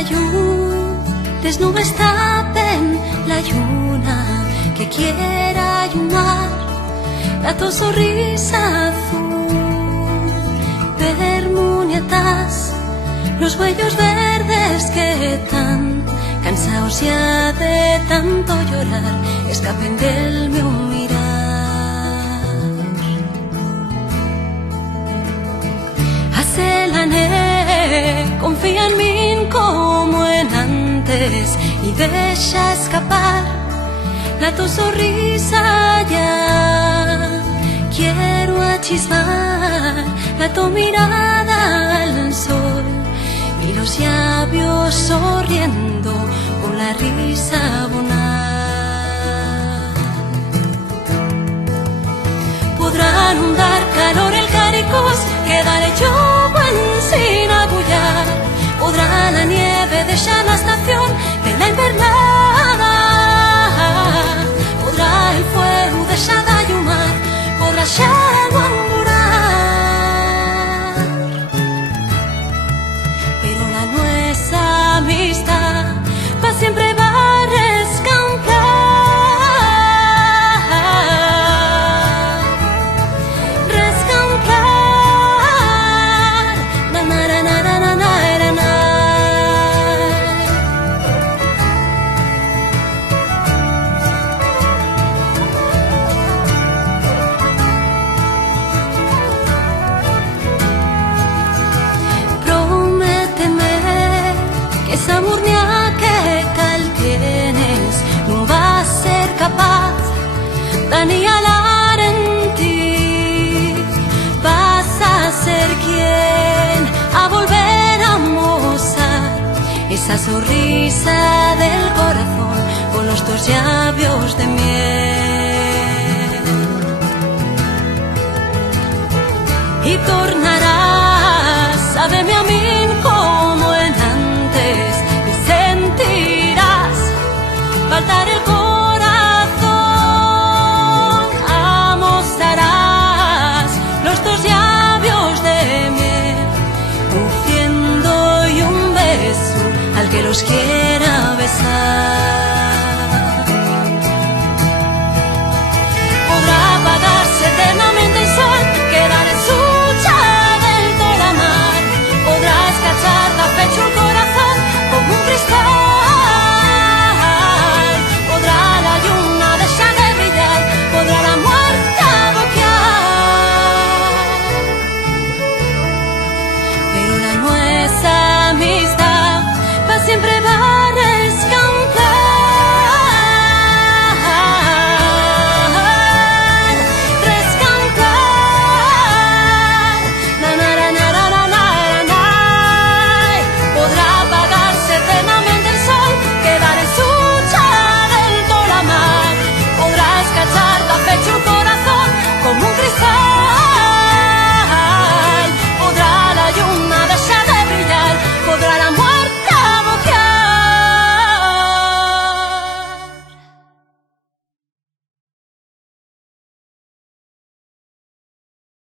la llum, les nubes tapen la lluna que quiera llumar la tu sonrisa azul, permuniatas los huellos verdes que tan cansados ya de tanto llorar escapen del meu mirar. Hace la neve, confía en mí como en antes y deja escapar la tu sonrisa ya. Quiero achismar la tu mirada al sol y los labios sonriendo con la risa abonar. Podrán dar calor el caricos que daré yo sin agullar. Podrá la nieve dejar la estación de la invernada. Podrá el fuego dejar de llumar, podrá lleno angurar. Pero la nuestra amistad pa' siempre va a rescamplar. Rescamplar. Na na na na na na na na. Prométeme que esa murnia que cal tienes no va a ser capaz de aniquilar en ti. Vas a ser quien a volver a mostrar esa sonrisa del corazón con los dos labios de miel. Y tornarás, sabe mi amigo,